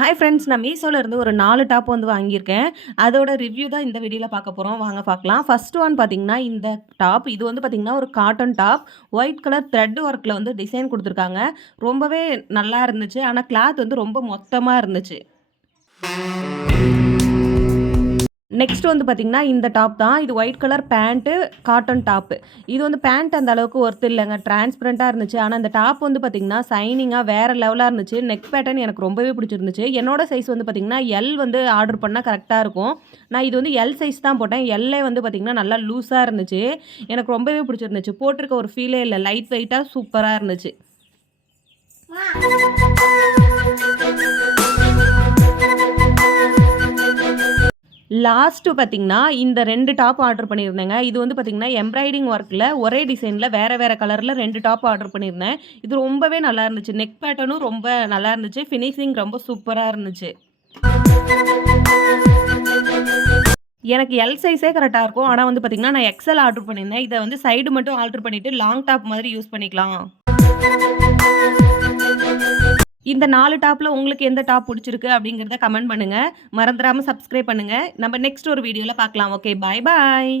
Hi friends நான் மீஷோலருந்து ஒரு நாலு டாப் வந்து வாங்கியிருக்கேன். அதோட ரிவ்யூ தான் இந்த வீடியோவில் பார்க்க போகிறோம் வாங்க பார்க்கலாம். ஃபர்ஸ்ட் ஒன் பார்த்தீங்கன்னா இந்த டாப். இது வந்து பார்த்தீங்கன்னா ஒரு cotton top. White colour thread ஒர்க்கில் வந்து டிசைன் கொடுத்துருக்காங்க. ரொம்பவே நல்லா இருந்துச்சு. ஆனால் கிளாத் வந்து ரொம்ப மொத்தமாக இருந்துச்சு. நெக்ஸ்ட் வந்து பார்த்தீங்கன்னா இந்த டாப் தான். இது white colour pant cotton top இது வந்து பேண்ட் அந்த அளவுக்கு ஒர்த் இல்லைங்க. டிரான்ஸ்பரண்ட்டாக இருந்துச்சு. ஆனால் இந்த டாப் வந்து பார்த்தீங்கன்னா சைனிங்காக வேறு லெவலாக இருந்துச்சு. நெக் பேட்டர்ன் எனக்கு ரொம்பவே பிடிச்சிருந்துச்சு. என்னோட சைஸ் வந்து பார்த்தீங்கன்னா எல் வந்து ஆர்டர் பண்ணால் கரெக்டாக இருக்கும். நான் இது வந்து எல் சைஸ் தான் போட்டேன். எல்லே வந்து பார்த்தீங்கன்னா நல்லா லூஸாக இருந்துச்சு. எனக்கு ரொம்பவே பிடிச்சிருந்துச்சு. போட்டிருக்க ஒரு ஃபீலே இல்லை. லைட் வெயிட்டாக சூப்பராக இருந்துச்சு. லாஸ்ட்டு பார்த்தீங்கன்னா இந்த ரெண்டு டாப் ஆர்டர் பண்ணியிருந்தேங்க. இது வந்து பார்த்தீங்கன்னா எம்ப்ராய்டிங் ஒர்க்கில் ஒரே டிசைனில் வேறு வேறு கலரில் ரெண்டு டாப் ஆர்டர் பண்ணியிருந்தேன். இது ரொம்பவே நல்லா இருந்துச்சு. நெக் பேட்டர்னும் ரொம்ப நல்லா இருந்துச்சு. ஃபினிஷிங் ரொம்ப சூப்பராக இருந்துச்சு. எனக்கு எல் சைஸே கரெக்டாக இருக்கும். ஆனால் வந்து பார்த்தீங்கன்னா நான் எக்ஸல் ஆர்டர் பண்ணியிருந்தேன். இதை வந்து சைடு மட்டும் ஆல்டர் பண்ணிவிட்டு லாங் டாப் மாதிரி யூஸ் பண்ணிக்கலாம். இந்த நாலு டாப்பில் உங்களுக்கு எந்த டாப் பிடிச்சிருக்கு அப்படிங்கிறத கமெண்ட் பண்ணுங்கள் மறந்துடாமல் சப்ஸ்கிரைப் பண்ணுங்கள் நம்ம நெக்ஸ்ட் ஒரு வீடியோவில் பார்க்கலாம். ஓகே பாய் பாய்